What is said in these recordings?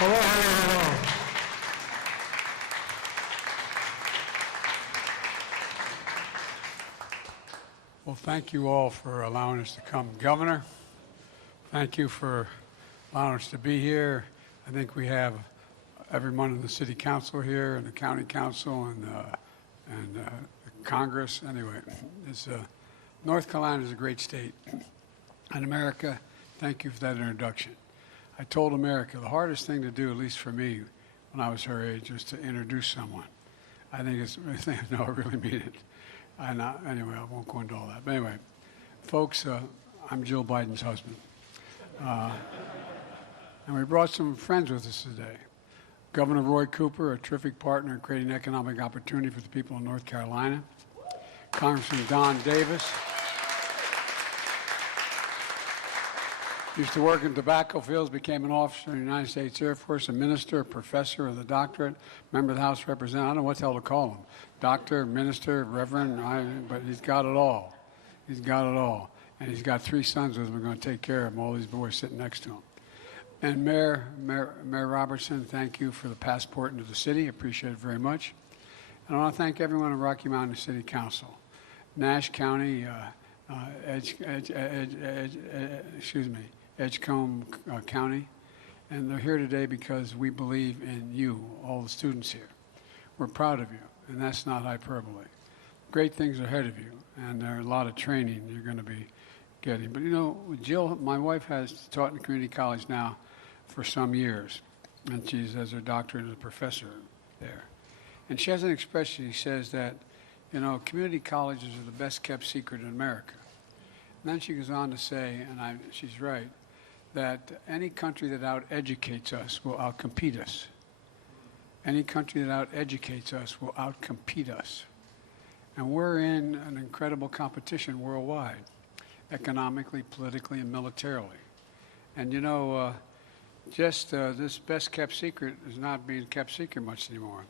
Well, thank you all for allowing us to come. Governor, thank you for allowing us to be here. I think we have everyone in the city council here and the county council and Congress. Anyway, North Carolina is a great state. And America, thank you for that introduction. I told America the hardest thing to do, at least for me, when I was her age, was to introduce someone. I really mean it. Anyway, I won't go into all that. But anyway, folks, I'm Jill Biden's husband. And we brought some friends with us today. Governor Roy Cooper, a terrific partner in creating economic opportunity for the people of North Carolina. Congressman Don Davis. Used to work in tobacco fields, became an officer in the United States Air Force, a minister, a professor of the doctorate, member of the House of Representatives. I don't know what the hell to call him. Doctor, minister, reverend, but he's got it all. He's got it all. And he's got 3 sons with him. We're going to take care of him, all these boys sitting next to him. And Mayor Robertson, thank you for the passport into the city. Appreciate it very much. And I want to thank everyone in Rocky Mountain City Council, Nash County, Edgecombe County, and they're here today because we believe in you, all the students here. We're proud of you, and that's not hyperbole. Great things are ahead of you, and there are a lot of training you're going to be getting. But you know, Jill, my wife, has taught in community college now for some years, and she has her doctorate as a professor there. And she has an expression. She says that, you know, community colleges are the best kept secret in America. And then she goes on to say, and she's right, that any country that out-educates us will out-compete us. Any country that out-educates us will out-compete us. And we're in an incredible competition worldwide, economically, politically, and militarily. And you know, this best-kept secret is not being kept secret much anymore.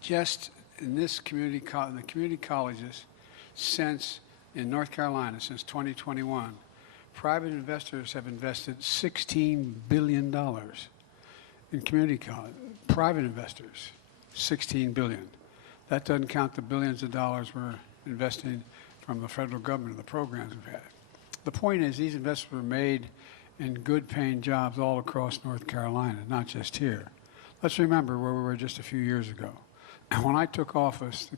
Just in this community, in the community colleges, in North Carolina, since 2021, private investors have invested $16 billion in community college. Private investors, $16 billion. That doesn't count the billions of dollars we're investing from the federal government and the programs we've had. The point is, these investments were made in good-paying jobs all across North Carolina, not just here. Let's remember where we were just a few years ago. And when I took office, the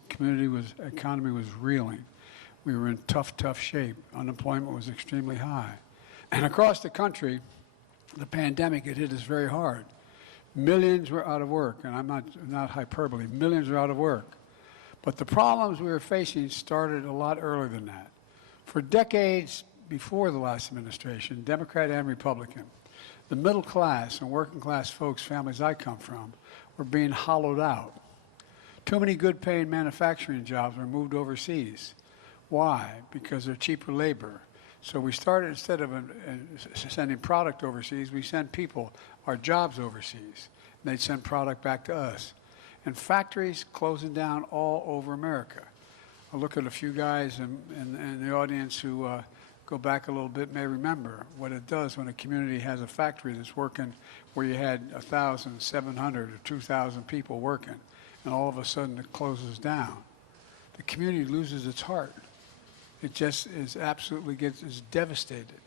economy was reeling. We were in tough shape. Unemployment was extremely high. And across the country, the pandemic had hit us very hard. Millions were out of work, and I'm not hyperbole. Millions were out of work. But the problems we were facing started a lot earlier than that. For decades before the last administration, Democrat and Republican, the middle class and working class folks, families I come from, were being hollowed out. Too many good-paying manufacturing jobs were moved overseas. Why? Because they're cheaper labor. So we started, instead of sending product overseas, we sent people, our jobs overseas. And they'd send product back to us. And factories closing down all over America. I look at a few guys in the audience who go back a little bit may remember what it does when a community has a factory that's working where you had 1,000, 700, or 2,000 people working, and all of a sudden it closes down. The community loses its heart. It just is is devastated.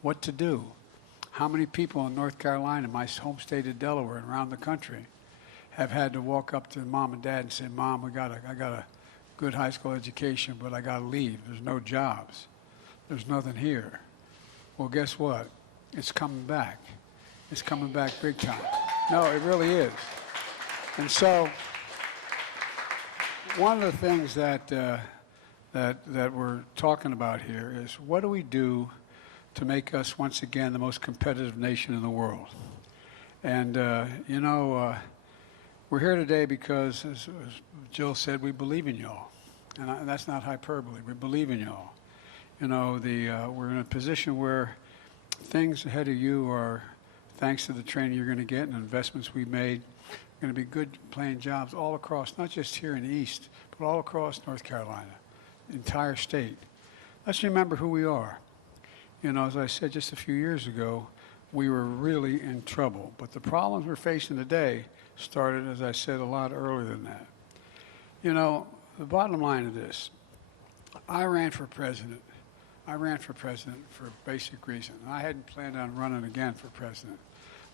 What to do? How many people in North Carolina, my home state of Delaware, and around the country, have had to walk up to mom and dad and say, Mom, I got a good high school education, but I got to leave. There's no jobs. There's nothing here. Well, guess what? It's coming back. It's coming back big time. No, it really is. And so one of the things that we're talking about here is, what do we do to make us once again the most competitive nation in the world? And we're here today because, as Jill said, we believe in y'all, and that's not hyperbole. We believe in y'all. You know, we're in a position where things ahead of you are, thanks to the training you're going to get and investments we've made, going to be good paying jobs all across, not just here in the East, but all across North Carolina, the entire state. Let's remember who we are. You know, as I said just a few years ago, we were really in trouble. But the problems we're facing today started, as I said, a lot earlier than that. You know, the bottom line of this, I ran for president. I ran for president for a basic reason. I hadn't planned on running again for president.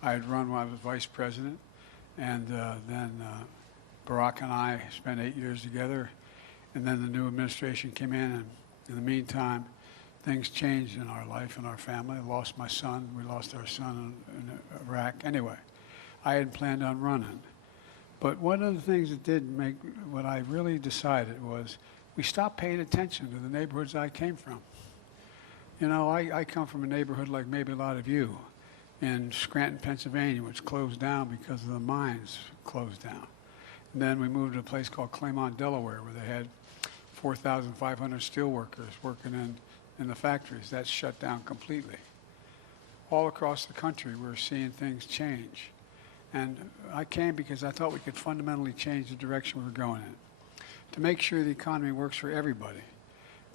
I had run when I was vice president, and then Barack and I spent 8 years together, and then the new administration came in, and in the meantime, things changed in our life and our family. I lost my son. We lost our son in Iraq. Anyway, I hadn't planned on running. But one of the things that did make what I really decided was we stopped paying attention to the neighborhoods I came from. You know, I come from a neighborhood like maybe a lot of you in Scranton, Pennsylvania, which closed down because of the mines closed down. And then we moved to a place called Claymont, Delaware, where they had 4,500 steel workers working in the factories. That's shut down completely. All across the country, we're seeing things change. And I came because I thought we could fundamentally change the direction we were going in, to make sure the economy works for everybody,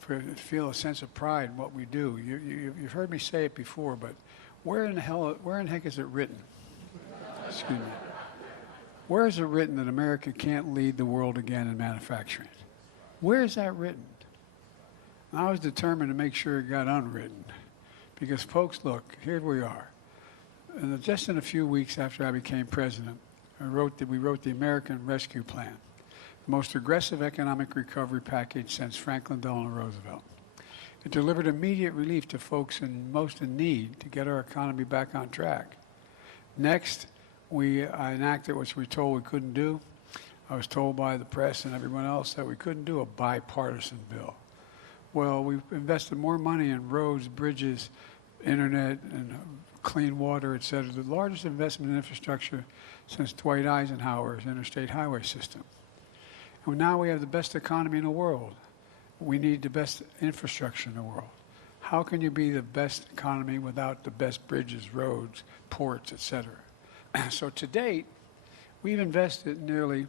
to feel a sense of pride in what we do. You've heard me say it before, but where in the heck is it written? Excuse me. Where is it written that America can't lead the world again in manufacturing? Where is that written? And I was determined to make sure it got unwritten. Because, folks, look, here we are. And just in a few weeks after I became president, we wrote the American Rescue Plan, the most aggressive economic recovery package since Franklin Delano Roosevelt. It delivered immediate relief to folks most in need to get our economy back on track. Next, I enacted what we were told we couldn't do. I was told by the press and everyone else that we couldn't do a bipartisan bill. Well, we've invested more money in roads, bridges, internet, and clean water, et cetera, the largest investment in infrastructure since Dwight Eisenhower's interstate highway system. And now we have the best economy in the world. We need the best infrastructure in the world. How can you be the best economy without the best bridges, roads, ports, et cetera? So to date, we've invested nearly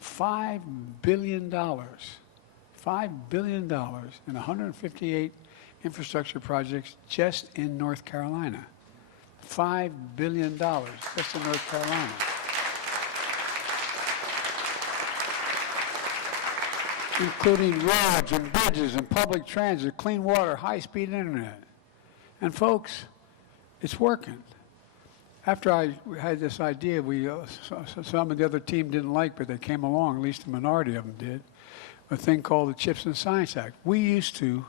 $5 billion in 158 infrastructure projects just in North Carolina. $5 billion just in North Carolina. Including roads and bridges and public transit, clean water, high-speed internet. And folks, it's working. After I had this idea, some of the other team didn't like, but they came along, at least a minority of them did, a thing called the CHIPS and Science Act. We used to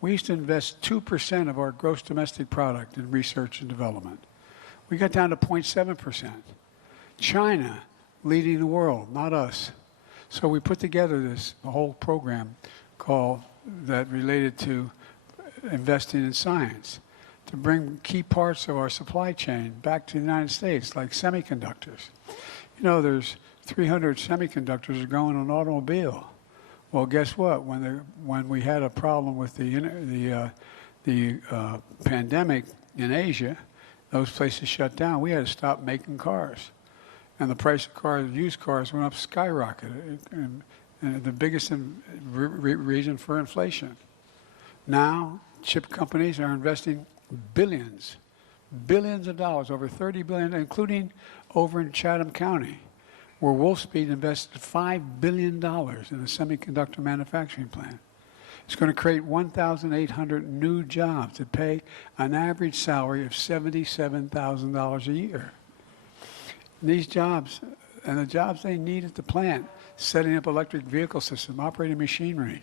invest 2% of our gross domestic product in research and development. We got down to 0.7%. China leading the world, not us. So we put together a whole program that related to investing in science, to bring key parts of our supply chain back to the United States, like semiconductors. You know, there's 300 semiconductors going on an automobile. Well, guess what? When we had a problem with the pandemic in Asia, those places shut down. We had to stop making cars, and the price of cars, used cars, went up skyrocketed, and the biggest reason for inflation. Now, chip companies are investing billions of dollars, over $30 billion, including over in Chatham County, where Wolfspeed invested $5 billion in a semiconductor manufacturing plant. It's going to create 1,800 new jobs that pay an average salary of $77,000 a year. And these jobs, and the jobs they need at the plant, setting up electric vehicle system, operating machinery,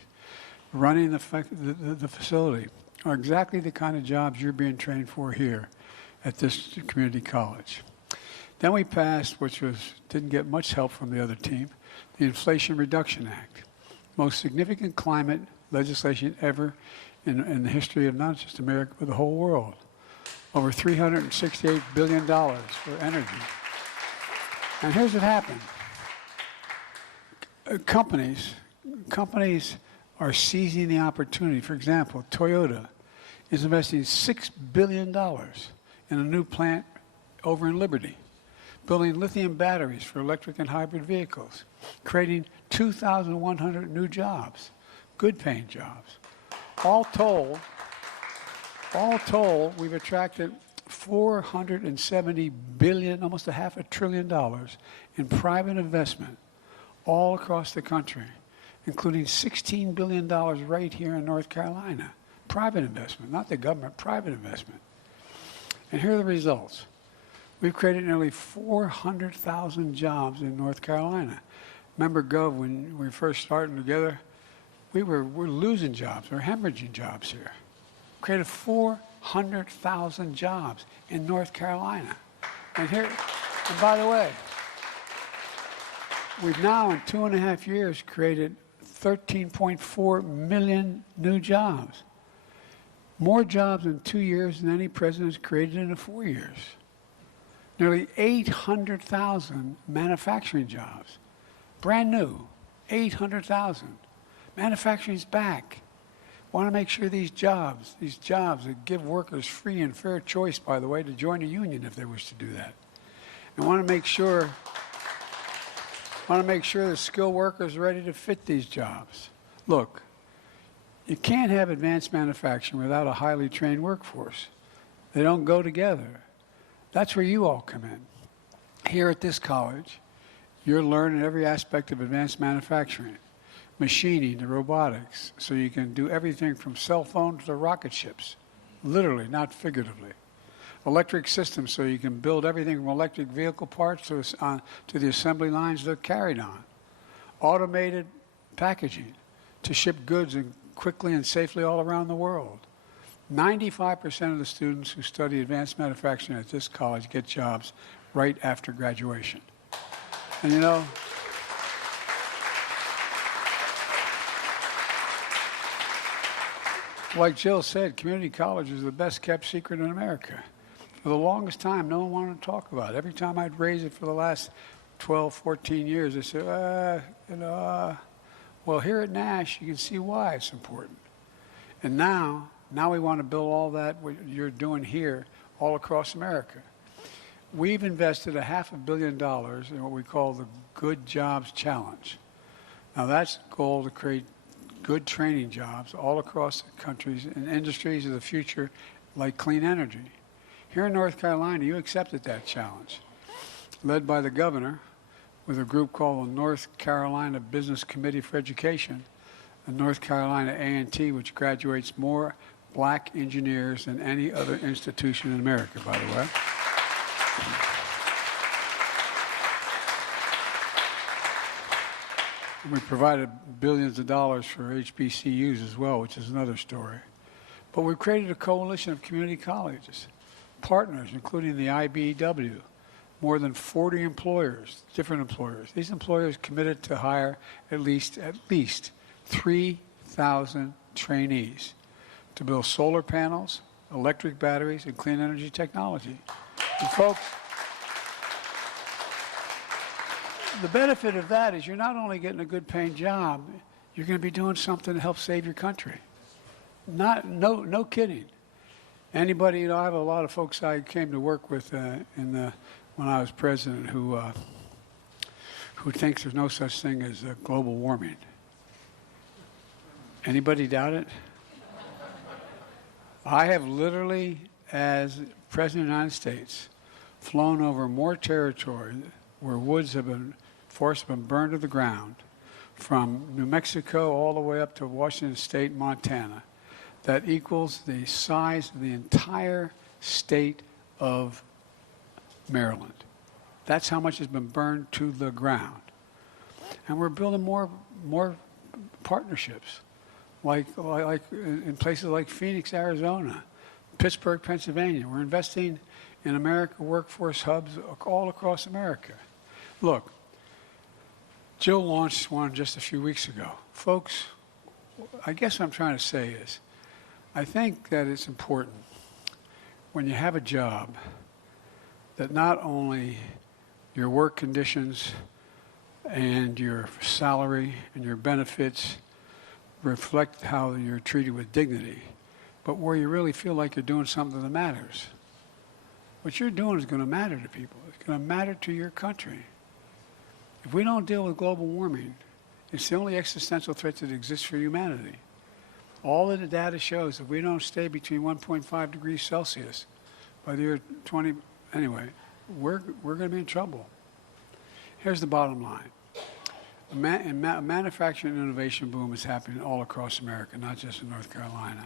running the facility, are exactly the kind of jobs you're being trained for here at this community college. Then we passed, which didn't get much help from the other team, the Inflation Reduction Act, most significant climate legislation ever in the history of not just America, but the whole world. Over $368 billion for energy. And here's what happened. Companies are seizing the opportunity. For example, Toyota is investing $6 billion in a new plant over in Liberty, building lithium batteries for electric and hybrid vehicles, creating 2,100 new jobs, good-paying jobs. All told, we've attracted $470 billion, almost a half a trillion dollars in private investment all across the country, including $16 billion right here in North Carolina. Private investment, not the government, private investment. And here are the results. We've created nearly 400,000 jobs in North Carolina. Remember, Gov, when we first started together, we're losing jobs, we're hemorrhaging jobs here. Created 400,000 jobs in North Carolina. And by the way, we've now in 2.5 years created 13.4 million new jobs. More jobs in 2 years than any president has created in 4 years. Nearly 800,000 manufacturing jobs. Brand new, 800,000. Manufacturing's back. Want to make sure these jobs that give workers free and fair choice, by the way, to join a union if they wish to do that. And want to make sure the skilled workers are ready to fit these jobs. Look, you can't have advanced manufacturing without a highly trained workforce. They don't go together. That's where you all come in. Here at this college, you're learning every aspect of advanced manufacturing, machining to robotics, so you can do everything from cell phones to rocket ships, literally, not figuratively. Electric systems, so you can build everything from electric vehicle parts to the assembly lines that are carried on. Automated packaging to ship goods quickly and safely all around the world. 95% of the students who study advanced manufacturing at this college get jobs right after graduation. And you know, like Jill said, community college is the best kept secret in America. For the longest time, no one wanted to talk about it. Every time I'd raise it for the last 12, 14 years, they said, well, here at Nash, you can see why it's important. And now we want to build all that what you're doing here all across America. We've invested $500 million in what we call the Good Jobs Challenge. Now that's the goal, to create good training jobs all across the countries in industries of the future like clean energy. Here in North Carolina, you accepted that challenge, led by the governor with a group called the North Carolina Business Committee for Education, and North Carolina A&T, which graduates more black engineers than any other institution in America, by the way. We provided billions of dollars for HBCUs as well, which is another story. But we've created a coalition of community colleges, partners, including the IBEW, more than 40 employers, different employers. These employers committed to hire at least 3,000 trainees to build solar panels, electric batteries, and clean energy technology. And folks, the benefit of that is you're not only getting a good paying job, you're going to be doing something to help save your country. No kidding. Anybody, I have a lot of folks I came to work with when I was president who thinks there's no such thing as global warming. Anybody doubt it? I have literally, as President of the United States, flown over more territory where forests have been burned to the ground, from New Mexico all the way up to Washington State and Montana, that equals the size of the entire state of Maryland. That's how much has been burned to the ground. And we're building more partnerships, like in places like Phoenix, Arizona, Pittsburgh, Pennsylvania. We're investing in America workforce hubs all across America. Look, Jill launched one just a few weeks ago. Folks, I guess what I'm trying to say is, I think that it's important when you have a job that not only your work conditions and your salary and your benefits reflect how you're treated with dignity, but where you really feel like you're doing something that matters. What you're doing is going to matter to people. It's going to matter to your country. If we don't deal with global warming, it's the only existential threat that exists for humanity. All of the data shows if we don't stay between 1.5 degrees Celsius whether you're 20, anyway, we're going to be in trouble. Here's the bottom line. A manufacturing and innovation boom is happening all across America, not just in North Carolina.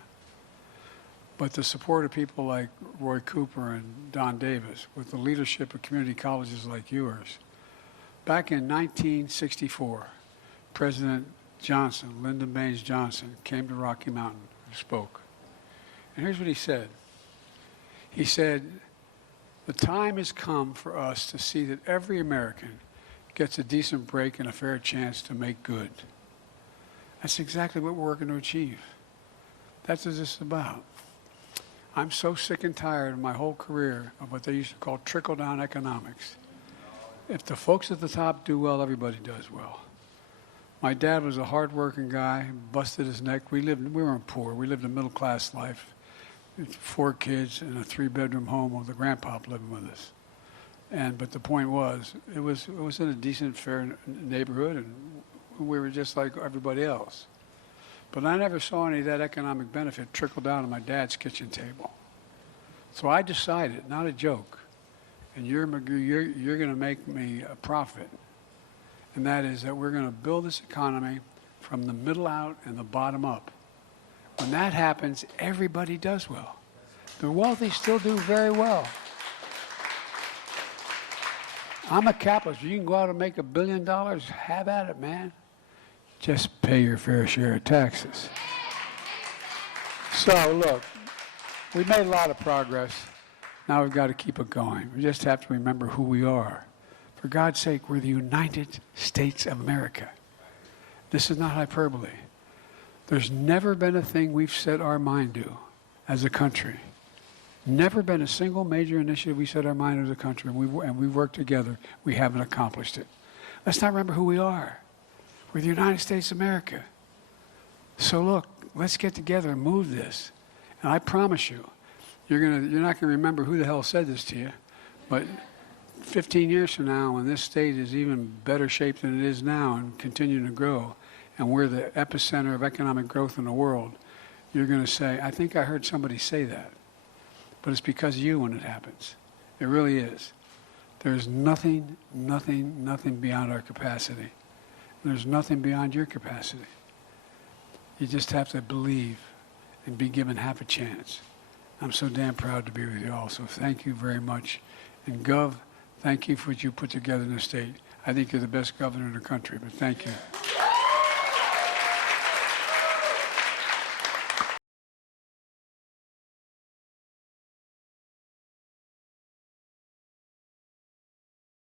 But the support of people like Roy Cooper and Don Davis, with the leadership of community colleges like yours. Back in 1964, President Johnson, Lyndon Baines Johnson, came to Rocky Mountain and spoke. And here's what he said. He said, the time has come for us to see that every American gets a decent break and a fair chance to make good. That's exactly what we're working to achieve. That's what this is about. I'm so sick and tired of my whole career of what they used to call trickle-down economics. If the folks at the top do well, everybody does well. My dad was a hard-working guy, busted his neck. We weren't poor. We lived a middle-class life. 4 kids in a 3-bedroom home with a grandpa living with us. But the point was, it was in a decent, fair neighborhood, and we were just like everybody else. But I never saw any of that economic benefit trickle down to my dad's kitchen table. So I decided, not a joke, and you're going to make me a profit, and that is that we're going to build this economy from the middle out and the bottom up. When that happens, everybody does well. The wealthy still do very well. I'm a capitalist. You can go out and make $1 billion. Have at it, man. Just pay your fair share of taxes. So, look, we made a lot of progress. Now we've got to keep it going. We just have to remember who we are. For God's sake, we're the United States of America. This is not hyperbole. There's never been a thing we've set our mind to as a country. Never been a single major initiative we set our mind to as a country, and we worked together. We haven't accomplished it. Let's not remember who we are. We're the United States of America. So look, let's get together and move this. And I promise you, you're not going to remember who the hell said this to you, but 15 years from now, when this state is even better shape than it is now and continuing to grow, and we're the epicenter of economic growth in the world, you're going to say, I think I heard somebody say that. But it's because of you when it happens. It really is. There's nothing beyond our capacity. There's nothing beyond your capacity. You just have to believe and be given half a chance. I'm so damn proud to be with you all. So thank you very much. And Gov, thank you for what you put together in the state. I think you're the best governor in the country, but thank you.